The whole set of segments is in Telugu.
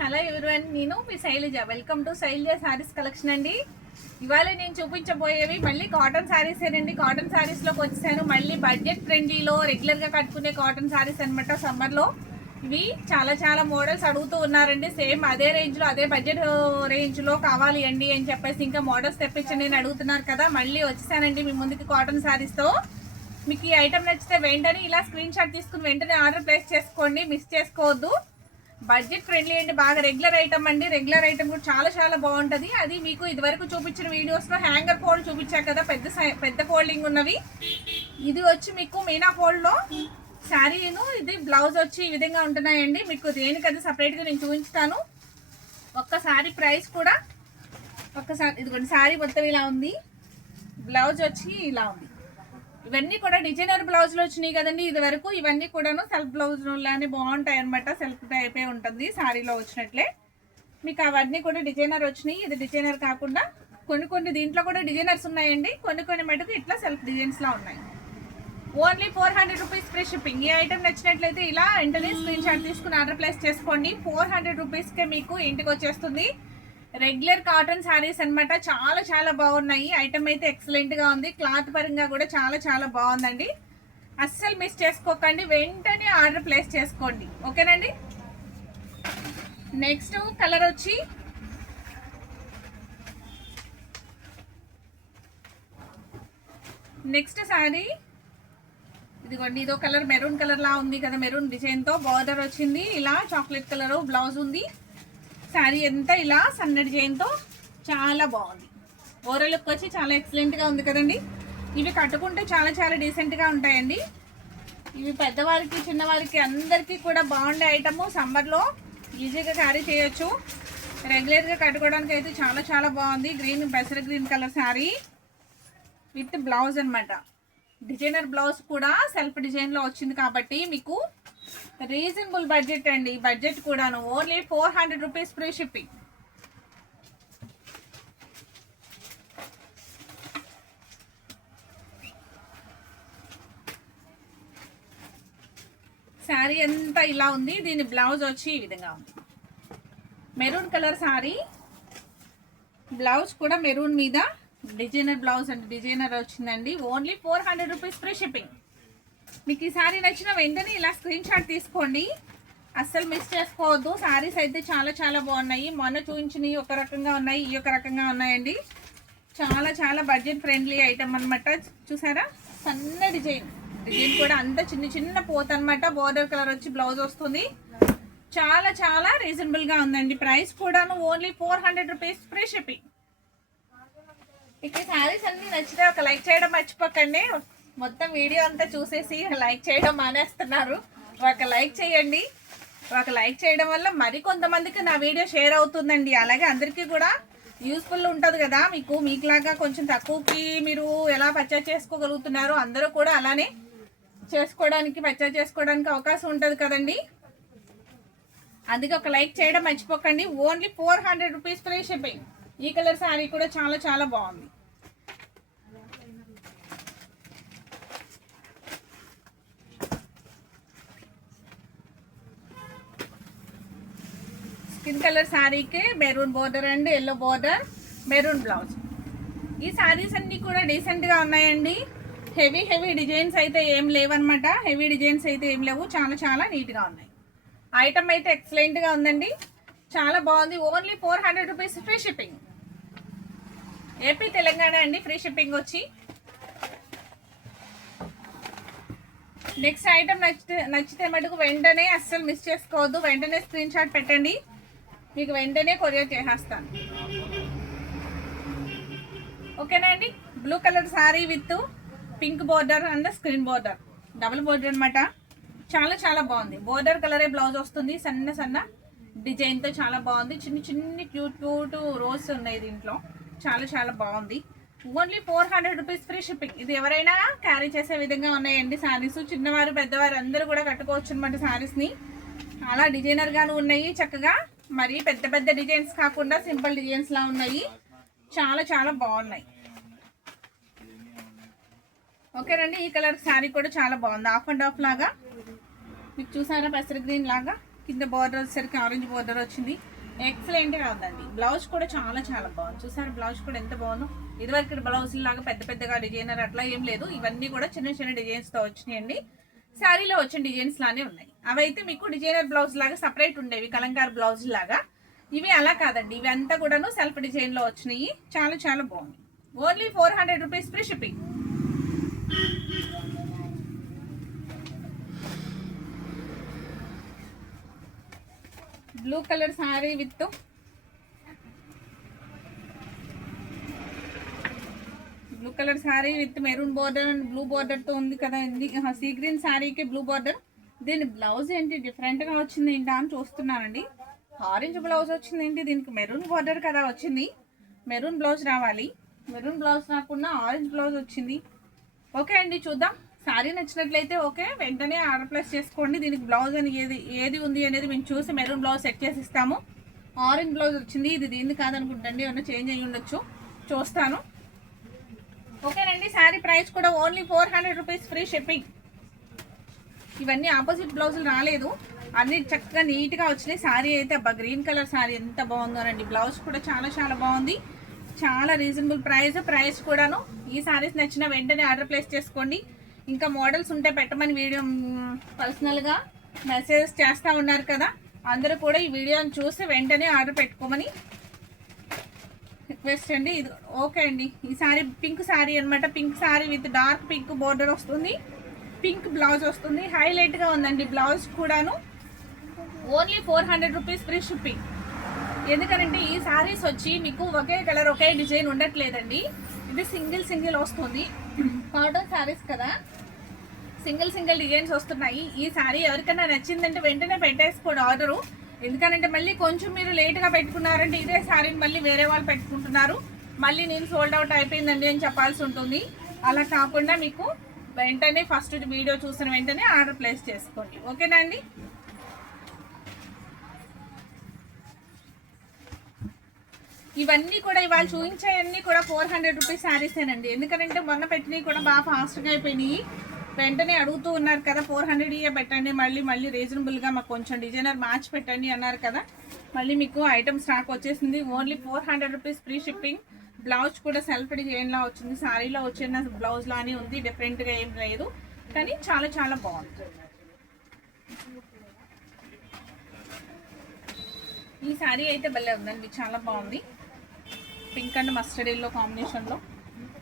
హలో ఎవరివన్, నేను మీ Shailaja. Welcome to Shailaja Sarees collection అండి. ఇవాళ నేను చూపించబోయేవి మళ్ళీ కాటన్ శారీసేనండి. కాటన్ శారీస్లోకి వచ్చేసాను. మళ్ళీ బడ్జెట్ ఫ్రెండ్లీలో రెగ్యులర్గా కట్టుకునే కాటన్ శారీస్ అనమాట. సమ్మర్లో ఇవి చాలా చాలా మోడల్స్ అడుగుతూ ఉన్నారండి. సేమ్ అదే రేంజ్లో, అదే బడ్జెట్ రేంజ్లో కావాలి అండి అని చెప్పేసి ఇంకా మోడల్స్ తెప్పించండి అని అడుగుతున్నారు కదా. మళ్ళీ వచ్చేసానండి మీ ముందుకి కాటన్ శారీస్తో. మీకు ఈ ఐటమ్ నచ్చితే వెంటనే ఇలా స్క్రీన్ షాట్ తీసుకుని వెంటనే ఆర్డర్ ప్లేస్ చేసుకోండి, మిస్ చేసుకోవద్దు. బడ్జెట్ ఫ్రెండ్లీ అండి, బాగా రెగ్యులర్ ఐటమ్ అండి. రెగ్యులర్ ఐటమ్ కూడా చాలా చాలా బాగుంటుంది. అది మీకు ఇదివరకు చూపించిన వీడియోస్లో హ్యాంగర్ ఫోల్డ్ చూపించారు కదా, పెద్ద ఫోల్డింగ్ ఉన్నవి. ఇది వచ్చి మీకు మీనా ఫోల్డ్లో శారీను, ఇది బ్లౌజ్ వచ్చి ఈ విధంగా ఉంటున్నాయండి. మీకు దేనికి అది సపరేట్గా నేను చూపించుతాను. ఒక్కసారి ప్రైస్ కూడా ఒక్కసారి ఇదిగోండి. శారీ మొత్తం ఇలా ఉంది, బ్లౌజ్ వచ్చి ఇలా ఉంది. ఇవన్నీ కూడా డిజైనర్ బ్లౌజ్లో వచ్చినాయి కదండి ఇది వరకు. ఇవన్నీ కూడాను సెల్ఫ్ బ్లౌజ్ లానే బాగుంటాయి అనమాట. సెల్ఫ్ టైపే ఉంటుంది శారీలో వచ్చినట్లే. మీకు అవన్నీ కూడా డిజైనర్ వచ్చినాయి. ఇది డిజైనర్ కాకుండా కొన్ని దీంట్లో కూడా డిజైనర్స్ ఉన్నాయండి. కొన్ని మటుకు ఇట్లా సెల్ఫ్ డిజైన్స్లా ఉన్నాయి. Only 400 rupees free shipping. ఈ ఐటమ్ నచ్చినట్లయితే ఇలా వెంటనే స్క్రీన్ షాట్ తీసుకుని ఆర్డర్ ప్లేస్ చేసుకోండి. 400 రూపీస్కే మీకు ఇంటికి వచ్చేస్తుంది. రెగ్యులర్ కాటన్ శారీస్ అనమాట. చాలా చాలా బాగున్నాయి. ఐటమ్ అయితే ఎక్సలెంట్గా ఉంది. క్లాత్ పరంగా కూడా చాలా చాలా బాగుందండి. అస్సలు మిస్ చేసుకోకండి, వెంటనే ఆర్డర్ ప్లేస్ చేసుకోండి. ఓకేనండి. నెక్స్ట్ కలర్ వచ్చి నెక్స్ట్ శారీ ఇదిగోండి. ఇదో కలర్ మెరూన్ కలర్ లా ఉంది కదా. మెరూన్ డిజైన్తో బార్డర్ వచ్చింది. ఇలా చాక్లెట్ కలర్ బ్లౌజ్ ఉంది. శారీ అంతా ఇలా సన్నటి డిజైన్తో చాలా బాగుంది. ఓవరాల్ లుక్ వచ్చి చాలా ఎక్సలెంట్గా ఉంది కదండి. ఇవి కట్టుకుంటే చాలా చాలా డీసెంట్గా ఉంటాయండి. ఇవి పెద్దవారికి చిన్నవారికి అందరికీ కూడా బాగుండే ఐటము. సమ్మర్లో ఈజీగా క్యారీ చేయొచ్చు. రెగ్యులర్గా కట్టుకోవడానికి అయితే చాలా చాలా బాగుంది. పెసర green colour saree with blouse అనమాట. డిజైనర్ బ్లౌజ్ కూడా సెల్ఫ్ డిజైన్లో వచ్చింది కాబట్టి మీకు రీజనబుల్ బడ్జెట్ అండి. బడ్జెట్ కూడాను only 400 rupees free shipping. Sari అంతా ఇలా ఉంది. దీని బ్లౌజ్ వచ్చి ఈ విధంగా ఉంది. మెరూన్ కలర్ శారీ, బ్లౌజ్ కూడా మెరూన్ మీద డిజైనర్ బ్లౌజ్ అంటే డిజైనర్ వచ్చిందండి. Only 400 rupees free shipping. మీకు ఈ శారీ నచ్చిన వెంటనే ఇలా స్క్రీన్ షాట్ తీసుకోండి, అస్సలు మిస్ చేసుకోవద్దు. శారీస్ అయితే చాలా చాలా బాగున్నాయి. మొన్న చూపించినవి ఒక రకంగా ఉన్నాయి, ఈ ఒక రకంగా ఉన్నాయండి. చాలా చాలా బడ్జెట్ ఫ్రెండ్లీ ఐటమ్ అనమాట. చూసారా, సన్న డిజైన్ కూడా అంత చిన్న పోత అనమాట. బోర్డర్ కలర్ వచ్చి బ్లౌజ్ వస్తుంది. చాలా చాలా రీజనబుల్గా ఉందండి. ప్రైస్ కూడాను ఓన్లీ 400 రూపీస్ ఫ్రీ షిప్పింగ్. ఇక శారీస్ అన్నీ నచ్చితే ఒక లైక్ చేయడం మర్చిపోకండి. మొత్తం వీడియో అంతా చూసేసి లైక్ చేయడం మానేస్తున్నారు. ఒక లైక్ చేయండి. ఒక లైక్ చేయడం వల్ల మరికొంతమందికి నా వీడియో షేర్ అవుతుందండి. అలాగే అందరికీ కూడా యూస్ఫుల్ ఉంటుంది కదా. మీకులాగా కొంచెం తక్కువకి మీరు ఎలా పర్చేజ్ చేసుకోగలుగుతున్నారు, అందరూ కూడా అలానే పర్చేజ్ చేసుకోవడానికి అవకాశం ఉంటుంది కదండి. అందుకే ఒక లైక్ చేయడం మర్చిపోకండి. Only 400 rupees free shipping. ఈ కలర్ శారీ కూడా చాలా చాలా బాగుంది. స్కిన్ కలర్ శారీకి maroon border and yellow border, maroon blouse. ఈ శారీస్ అన్నీ కూడా డీసెంట్గా ఉన్నాయండి. హెవీ డిజైన్స్ అయితే ఏం లేవన్నమాట. హెవీ డిజైన్స్ అయితే ఏం లేవు. చాలా చాలా నీట్గా ఉన్నాయి. ఐటమ్ అయితే ఎక్సలెంట్గా ఉందండి. చాలా బాగుంది. Only 400 rupees free shipping. AP Telangana అండి ఫ్రీ షిప్పింగ్ వచ్చి. నెక్స్ట్ ఐటమ్ నచ్చితే మటుకు వెంటనే అస్సలు మిస్ చేసుకోవద్దు. వెంటనే స్క్రీన్ షాట్ పెట్టండి, మీకు వెంటనే కొరియర్ చేసేస్తాను. ఓకేనా అండి. Blue colour saree with pink border and screen border, double border అనమాట. చాలా చాలా బాగుంది. బోర్డర్ కలరే బ్లౌజ్ వస్తుంది. సన్న డిజైన్తో చాలా బాగుంది. చిన్ని క్యూట్ రోజ్ ఉన్నాయి దీంట్లో. చాలా చాలా బాగుంది. Only 400 rupees free shipping. ఇది ఎవరైనా క్యారీ చేసే విధంగా ఉన్నాయండి శారీస్. చిన్నవారు పెద్దవారు అందరూ కూడా కట్టుకోవచ్చు అనమాట శారీస్ని. అలా డిజైనర్గాను ఉన్నాయి చక్కగా. మరి పెద్ద డిజైన్స్ కాకుండా సింపుల్ డిజైన్స్లా ఉన్నాయి. చాలా చాలా బాగున్నాయి. ఓకేనండి. ఈ కలర్ శారీ కూడా చాలా బాగుంది. ఆఫ్ అండ్ ఆఫ్ లాగా మీకు చూసారా, పెసర గ్రీన్ లాగా కింద బార్డర్ వచ్చేసరికి ఆరెంజ్ బార్డర్ వచ్చింది. ఎక్సలెంట్గా ఉందండి. బ్లౌజ్ కూడా చాలా చాలా బాగుంది. చూసారు బ్లౌజ్ కూడా ఎంత బాగుందో. ఇదివరకు బ్లౌజ్ లాగా పెద్ద పెద్దగా డిజైనర్ అట్లా ఏం లేదు. ఇవన్నీ కూడా చిన్న చిన్న డిజైన్స్తో వచ్చినాయండి. శారీలో వచ్చిన డిజైన్స్ లానే ఉన్నాయి. అవైతే మీకు డిజైనర్ బ్లౌజ్ లాగా సపరేట్ ఉండేవి, కలంకార్ బ్లౌజ్ లాగా. ఇవి అలా కాదండి, ఇవి అంతా కూడాను సెల్ఫ్ డిజైన్లో వచ్చినాయి. చాలా చాలా బాగుంది. Only 400 rupees free shipping. Blue colour saree with maroon border and blue బార్డర్తో ఉంది కదా. సీ గ్రీన్ శారీకి బ్లూ బార్డర్. దీని బ్లౌజ్ ఏంటి డిఫరెంట్గా వచ్చింది ఏంటా అని చూస్తున్నానండి. ఆరెంజ్ బ్లౌజ్ వచ్చింది ఏంటి, దీనికి మెరూన్ బార్డర్ కదా వచ్చింది. మెరూన్ బ్లౌజ్ రావాలి. మెరూన్ బ్లౌజ్ రాకుండా ఆరెంజ్ బ్లౌజ్ వచ్చింది. ఓకే అండి, చూద్దాం. శారీ నచ్చినట్లయితే ఓకే, వెంటనే ఆర్డర్ ప్లేస్ చేసుకోండి. దీనికి బ్లౌజ్ అని ఏది ఉంది అనేది మేము చూసి మెరూన్ బ్లౌజ్ సెట్ చేసి ఇస్తాము. ఆరెంజ్ బ్లౌజ్ వచ్చింది, ఇది దీన్ని కాదనుకుంటండి, ఏమన్నా చేంజ్ అయ్యి ఉండొచ్చు, చూస్తాను. ఓకేనండి. శారీ ప్రైస్ కూడా ఓన్లీ 400 రూపీస్ ఫ్రీ షిప్పింగ్. ఇవన్నీ ఆపోజిట్ బ్లౌజులు రాలేదు, అన్ని చక్కగా నీట్గా వచ్చినాయి. శారీ అయితే అబ్బా గ్రీన్ కలర్ శారీ ఎంత బాగుందోనండి. బ్లౌజ్ కూడా చాలా చాలా బాగుంది. చాలా రీజనబుల్ ప్రైస్ కూడాను. ఈ శారీస్ నచ్చిన వెంటనే ఆర్డర్ ప్లేస్ చేసుకోండి. ఇంకా మోడల్స్ ఉంటే పెట్టమని వీడియో పర్సనల్గా మెసేజ్ చేస్తూ ఉన్నారు కదా, అందరూ కూడా ఈ వీడియోని చూసి వెంటనే ఆర్డర్ పెట్టుకోమని రిక్వెస్ట్ అండి. ఇది ఓకే అండి. ఈ శారీ పింక్ శారీ అనమాట. Pink saree with dark pink border వస్తుంది, పింక్ బ్లౌజ్ వస్తుంది. హైలైట్గా ఉందండి బ్లౌజ్ కూడాను. Only 400 rupees free shipping. ఎందుకంటే ఈ శారీస్ వచ్చి మీకు ఒకే కలర్ ఒకే డిజైన్ ఉండట్లేదండి. ఇది సింగిల్ వస్తుంది. కాటన్ శారీస్ కదా, సింగిల్ డిజైన్స్ వస్తున్నాయి. ఈ శారీ ఎవరికైనా నచ్చిందంటే వెంటనే పెట్టేసుకోండి ఆర్డరు. ఎందుకంటే మళ్ళీ కొంచెం మీరు లేట్గా పెట్టుకున్నారంటే ఇదే శారీని మళ్ళీ వేరే వాళ్ళు పెట్టుకుంటున్నారు, మళ్ళీ నేను సోల్డ్ అవుట్ అయిపోయిందండి అని చెప్పాల్సి ఉంటుంది. అలా కాకుండా మీకు వెంటనే ఫస్ట్ వీడియో చూసిన వెంటనే ఆర్డర్ ప్లేస్ చేసుకోండి. ఓకేనా అండి. ఇవన్నీ కూడా ఇవాళ చూపించేవన్నీ కూడా 400 రూపీస్ శారీసేనండి. ఎందుకంటే మొన్న పెట్టినవి కూడా బాగా ఫాస్ట్గా అయిపోయినాయి. వెంటనే అడుగుతూ ఉన్నారు కదా 400 పెట్టండి, మళ్ళీ రీజనబుల్గా మాకు కొంచెం డిజైనర్ మార్చి పెట్టండి అన్నారు కదా. మళ్ళీ మీకు ఐటమ్ స్టాక్ వచ్చేసింది. Only 400 rupees free shipping. Blouse కూడా సెల్ఫ్ డిజైన్లా వచ్చింది. శారీలో వచ్చిన బ్లౌజ్లానే ఉంది, డిఫరెంట్గా ఏం లేదు, కానీ చాలా చాలా బాగుంది. ఈ శారీ అయితే భలే ఉందండి, చాలా బాగుంది. పింక్ అండ్ మస్టర్డ్ ఎల్లో కాంబినేషన్లో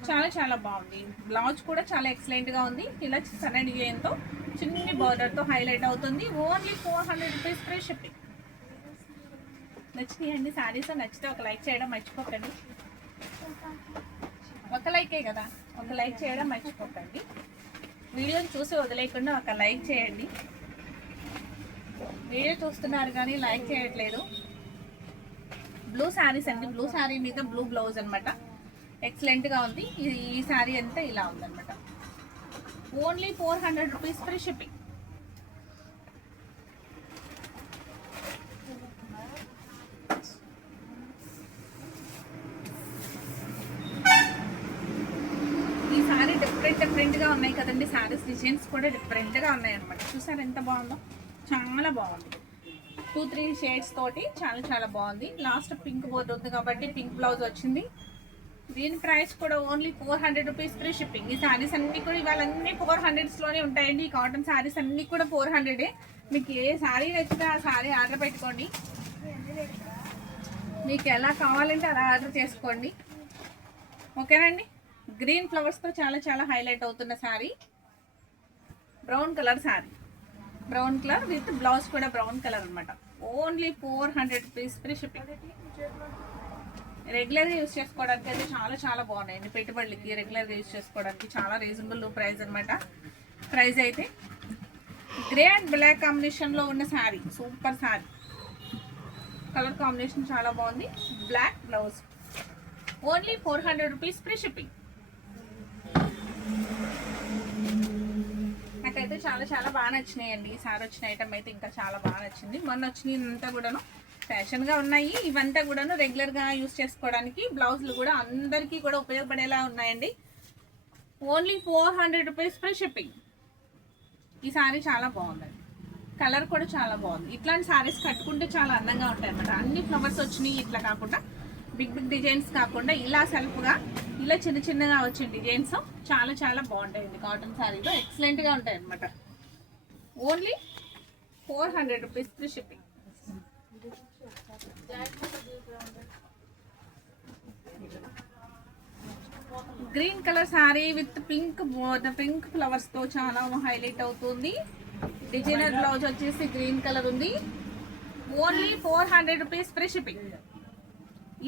చాలా చాలా బాగుంది. బ్లౌజ్ కూడా చాలా ఎక్సలెంట్గా ఉంది. ఇలా సన్న డిజైన్తో చిన్ని బార్డర్తో హైలైట్ అవుతుంది. Only 400 rupees free shipping. నచ్చినాయండి శారీస్? నచ్చితే ఒక లైక్ చేయడం మర్చిపోకండి. ఒక లైకే కదా, ఒక లైక్ చేయడం మర్చిపోకండి. వీడియోని చూసి వదిలేయకుండా ఒక లైక్ చేయండి. వీడియో చూస్తున్నారు కానీ లైక్ చేయట్లేదు. బ్లూ శారీస్ అండి. బ్లూ శారీ మీద బ్లూ బ్లౌజ్ అనమాట. ఎక్సలెంట్గా ఉంది. ఈ శారీ అంతా ఇలా ఉందన్నమాట. Only 400 rupees free shipping. ఈ శారీ డిఫరెంట్గా ఉన్నాయి కదండి. శారీస్ డిజైన్స్ కూడా డిఫరెంట్గా ఉన్నాయి అనమాట. చూసారు ఎంత బాగుందో, చాలా బాగుంది. 2-3 షేడ్స్ తోటి చాలా చాలా బాగుంది. లాస్ట్ పింక్ బోర్డర్ ఉంది కాబట్టి పింక్ బ్లౌజ్ వచ్చింది. దీని ప్రైస్ కూడా ఓన్లీ 400 రూపీస్ ఫ్రీ షిప్పింగ్. ఈ శారీస్ అన్నీ కూడా ఇవాళ అన్నీ 400స్లోనే ఉంటాయండి. ఈ కాటన్ శారీస్ అన్నీ కూడా 400. మీకు ఏ శారీ నచ్చితే ఆ శారీ ఆర్డర్ పెట్టుకోండి. మీకు ఎలా కావాలంటే అలా ఆర్డర్ చేసుకోండి. ఓకేనండి. గ్రీన్ ఫ్లవర్స్తో చాలా చాలా హైలైట్ అవుతున్న sari. Brown colour sari, brown colour with blouse కూడా బ్రౌన్ కలర్ అనమాట. Only 400 rupees free shipping. రెగ్యులర్గా యూజ్ చేసుకోవడానికి అయితే చాలా చాలా బాగున్నాయండి. పెట్టుబడులకి రెగ్యులర్గా యూజ్ చేసుకోవడానికి చాలా రీజనబుల్ ప్రైస్ అనమాట. ప్రైస్ అయితే గ్రే అండ్ బ్లాక్ కాంబినేషన్లో ఉన్న sari, super sari. Colour combination చాలా బాగుంది. Black blouse. Only 400 rupees free shipping. నాకైతే చాలా చాలా బాగా నచ్చినాయండి. ఈసారి వచ్చిన ఐటమ్ అయితే ఇంకా చాలా బాగా నచ్చింది. మొన్న వచ్చినంతా కూడాను ఫ్యాషన్గా ఉన్నాయి. ఇవంతా కూడాను రెగ్యులర్గా యూజ్ చేసుకోవడానికి. బ్లౌజులు కూడా అందరికీ కూడా ఉపయోగపడేలా ఉన్నాయండి. Only 400 rupees free shipping. ఈ సారీ చాలా బాగుందండి. కలర్ కూడా చాలా బాగుంది. ఇట్లాంటి సారీస్ కట్టుకుంటే చాలా అందంగా ఉంటాయి అన్నమాట. అన్ని ఫ్లవర్స్ వచ్చినాయి ఇట్లా కాకుండా, బిగ్ బిగ్ డిజైన్స్ కాకుండా ఇలా సెల్ఫ్గా ఇలా చిన్న చిన్నగా వచ్చే డిజైన్స్ చాలా చాలా బాగుంటాయండి. కాటన్ శారీలో ఎక్సలెంట్గా ఉంటాయి అన్నమాట. Only 400 rupees free shipping. Green colour saree with pink flowers తో చాలా హైలైట్ అవుతుంది. డిజైనర్ బ్లౌజ్ వచ్చేసి గ్రీన్ కలర్ ఉంది. Only 400 rupees free shipping.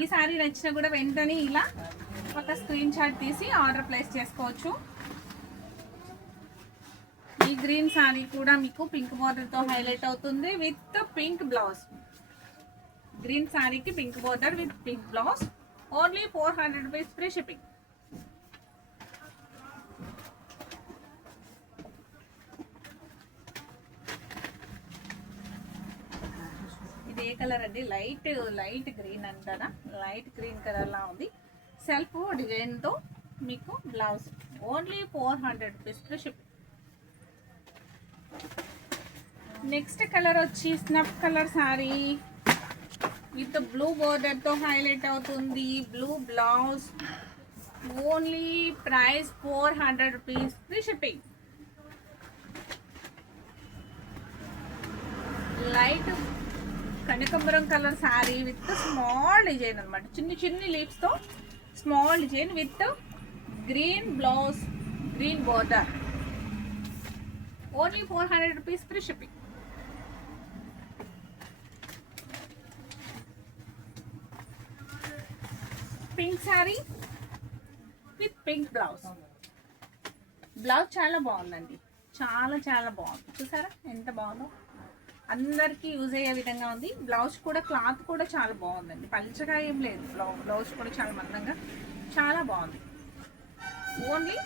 ఈ శారీ నచ్చినా కూడా వెంటనే ఇలా ఒక స్క్రీన్ షాట్ తీసి ఆర్డర్ ప్లేస్ చేసుకోవచ్చు. ఈ గ్రీన్ శారీ కూడా మీకు పింక్ బార్డర్ తో హైలైట్ అవుతుంది విత్ పింక్ బ్లౌజ్. గ్రీన్ శారీకి pink border with pink blouse. Only 400 rupees free shipping. ఇది ఏ కలర్ అండి? లైట్ గ్రీన్ అంటారా? లైట్ గ్రీన్ కలర్ లా ఉంది. సెల్ఫ్ డిజైన్ తో మీకు blouse. Only 400 rupees free shipping. Next colour వచ్చి snuff colour saree with blue border తో హైలైట్ అవుతుంది. Blue blouse. Only price 400 rupees free shipping. Light కనకాంబరం colour saree with small design అనమాట. చిన్ని లీవ్స్ తో small design with green blouse, green border. Only 400 rupees free shipping. Pink saree with pink blouse. Blouse చాలా బాగుందండి. చాలా చాలా బాగుంది. చూసారా ఎంత బాగుందో? అందరికీ యూజ్ అయ్యే విధంగా ఉంది. బ్లౌజ్ కూడా క్లాత్ కూడా చాలా బాగుందండి. పల్చగా ఏం లేదు. బ్లౌజ్ కూడా చాలా మందంగా చాలా బాగుంది. Only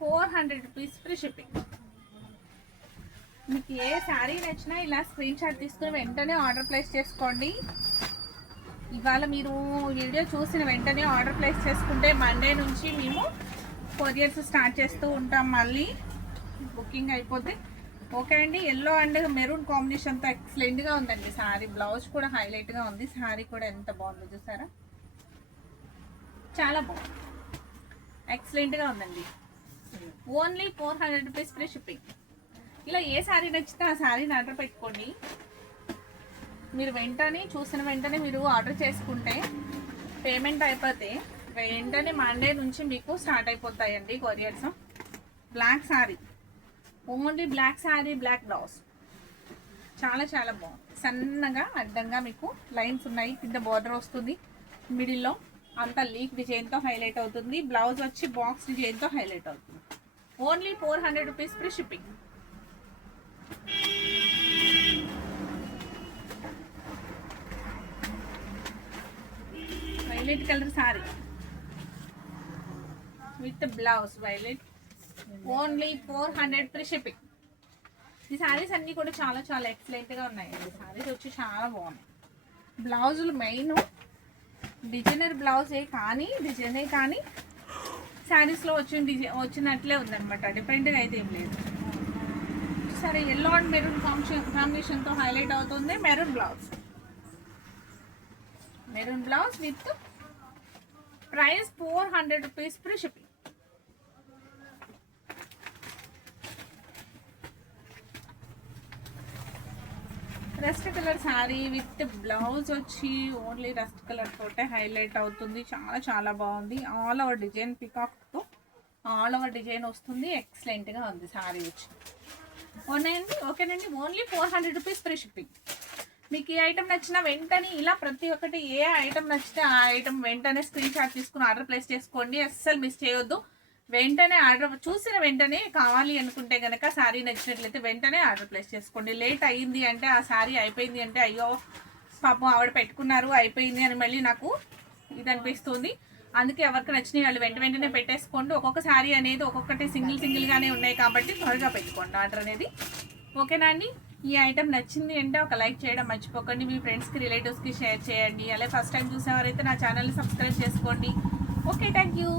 400 rupees free shipping. మీకు ఏ శారీ నచ్చినా ఇలా స్క్రీన్ షాట్ తీసుకుని వెంటనే ఆర్డర్ ప్లేస్ చేసుకోండి. ఇవాళ మీరు వీడియో చూసిన వెంటనే ఆర్డర్ ప్లేస్ చేసుకుంటే మండే నుంచి మేము కొరియర్స్ స్టార్ట్ చేస్తూ ఉంటాం. మళ్ళీ బుకింగ్ అయిపోతే ఓకే అండి. ఎల్లో అండ్ మెరూన్ కాంబినేషన్తో ఎక్సలెంట్గా ఉందండి శారీ. బ్లౌజ్ కూడా హైలైట్గా ఉంది. శారీ కూడా ఎంత బాగుందో చూసారా? చాలా బాగుంది. ఎక్సలెంట్గా ఉందండి. Only 400 rupees free shipping. ఇలా ఏ శారీ నచ్చితే ఆ శారీని ఆర్డర్ పెట్టుకోండి. మీరు వెంటనే చూసిన వెంటనే మీరు ఆర్డర్ చేసుకుంటే పేమెంట్ అయిపోతే వెంటనే మండే నుంచి మీకు స్టార్ట్ అయిపోతాయండి couriers. Black sari, only black sari, black blouse. చాలా చాలా బాగుంది. సన్నగా అడ్డంగా మీకు లైన్స్ ఉన్నాయి. కింద బార్డర్ వస్తుంది. మిడిల్లో అంతా లీక్ డిజైన్తో హైలైట్ అవుతుంది. బ్లౌజ్ వచ్చి బాక్స్ డిజైన్తో హైలైట్ అవుతుంది. Only 400 rupees free shipping. Violet colour saree with blouse violet. Only 400 free shipping. ఈ శారీస్ అన్నీ కూడా చాలా చాలా ఎక్సలెంట్గా ఉన్నాయండి. శారీస్ వచ్చి చాలా బాగున్నాయి. బ్లౌజులు మెయిన్ డిజైనర్ బ్లౌజే కానీ శారీస్లో వచ్చినట్లే ఉందన్నమాట. డిఫరెంట్గా అయితే ఏం లేదు. సరే, ఎల్లో అండ్ మెరూన్ కాంబినేషన్తో హైలైట్ అవుతుంది. Maroon blouse with price 400 rupees free shipping. Rust colour saree with blouse వచ్చి ఓన్లీ రస్ట్ కలర్ తోటే హైలైట్ అవుతుంది. చాలా చాలా బాగుంది. ఆల్ ఓవర్ డిజైన్ పికాక్తో ఆల్ ఓవర్ డిజైన్ వస్తుంది. ఎక్సలెంట్గా ఉంది శారీ వచ్చి. ఉన్నాయండి. ఓకేనండి. Only 400 rupees free shipping. మీకు ఏ ఐటమ్ నచ్చినా వెంటనే ఇలా ప్రతి ఒక్కటి ఏ ఐటమ్ నచ్చితే ఆ ఐటమ్ వెంటనే స్క్రీన్ షాట్ తీసుకుని ఆర్డర్ ప్లేస్ చేసుకోండి. అస్సలు మిస్ చేయొద్దు. వెంటనే ఆర్డర్ చూసిన వెంటనే కావాలి అనుకుంటే కనుక శారీ నచ్చినట్లయితే వెంటనే ఆర్డర్ ప్లేస్ చేసుకోండి. లేట్ అయ్యింది అంటే, ఆ శారీ అయిపోయింది అంటే, అయ్యో పాపం ఆవిడ పెట్టుకున్నారు అయిపోయింది అని మళ్ళీ నాకు ఇది అనిపిస్తుంది. అందుకే ఎవరికి నచ్చినాయి వాళ్ళు వెంటనే పెట్టేసుకోండి. ఒక్కొక్క శారీ అనేది ఒక్కొక్కటి సింగిల్గానే ఉన్నాయి కాబట్టి త్వరగా పెట్టుకోండి ఆర్డర్ అనేది. ఓకేనా అండి? ఈ ఐటమ్ నచ్చింది అంటే ఒక లైక్ చేయడం మర్చిపోకండి. మీ ఫ్రెండ్స్కి, రిలేటివ్స్కి షేర్ చేయండి. అలాగే ఫస్ట్ టైం చూసేవారైతే నా ఛానల్ని సబ్స్క్రైబ్ చేసుకోండి. Okay, thank you.